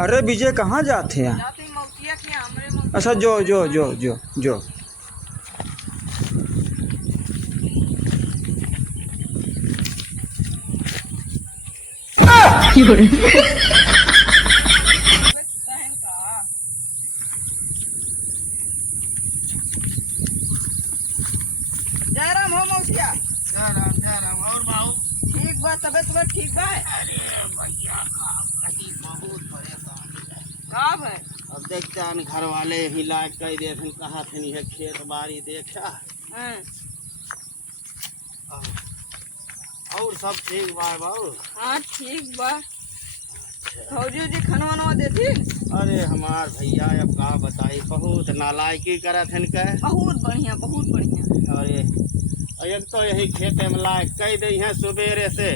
अरे विजय कहाँ जाते हैं? अच्छा जो जो जो जो जो जयराम हो मौसिया। जयराम और बाबू ठीक बा, तबियत ठीक बा? अरे भैया बहुत परेशान है। कब है? अब देखते हैं घर वाले ही लाइट कह दे कहा थे नहीं खेत बाड़ी देखा हाँ। और सब ठीक बा बाबू? हाँ ठीक बा। फौजी जी खाना वाना देती? अरे हमार भैया अब का बताई बहुत नालायकी करत हन के। बहुत बढ़िया बहुत बढ़िया। अरे एक तो यही खेते में लाइट कह दी है सुबेरे से,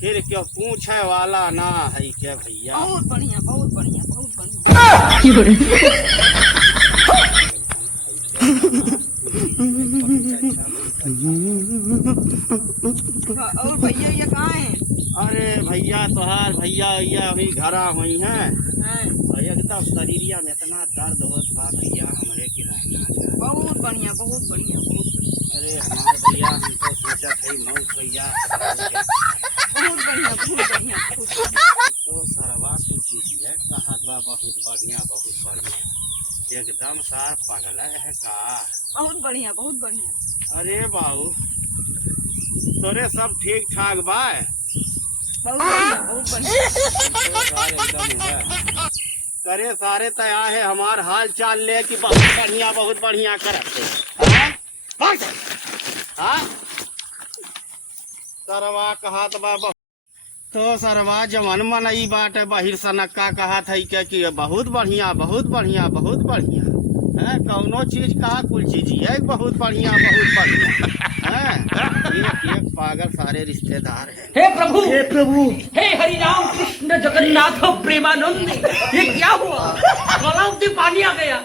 फिर क्यों पूछे वाला ना है क्या भैया। बहुत बढ़िया बहुत बढ़िया बहुत बढ़िया। और भैया ये कहाँ है? अरे भैया तोहार भैया अभी घरा हुई हैं। हाँ। और एकदम शरीरिया में इतना दर्द होत बा भैया हमरे की रहना। बहुत बढ़िया बहुत बढ़िया बहुत बढ़िया। अरे हमारे भैया हम तो सोचा थे मौत भैया बहुत बढ़िया बहुत बढ़िया। तो सरवा कुछ चीज है कहत बा बहुत बढ़िया एकदम साफ पागल है का। बहुत बढ़िया बहुत बढ़िया। अरे बाबू तोरे सब ठीक ठाक बा? बहुत बढ़िया बहुत बढ़िया। करे सारे तैयार है हमार हाल चाल ले कि बहुत बढ़िया करते हाँ सरवा कहत बा तो सरवा जमन मनई बाट बहिर सनक्का कहत है कि बहुत बढ़िया है कौनो चीज कहा कुल चीज है बहुत बढ़िया है। एक पागल सारे रिश्तेदार है। हे प्रभु हे हरि राम कृष्ण जगन्नाथ प्रेमानंद, ये क्या हुआ? गलाव से पानी आ गया।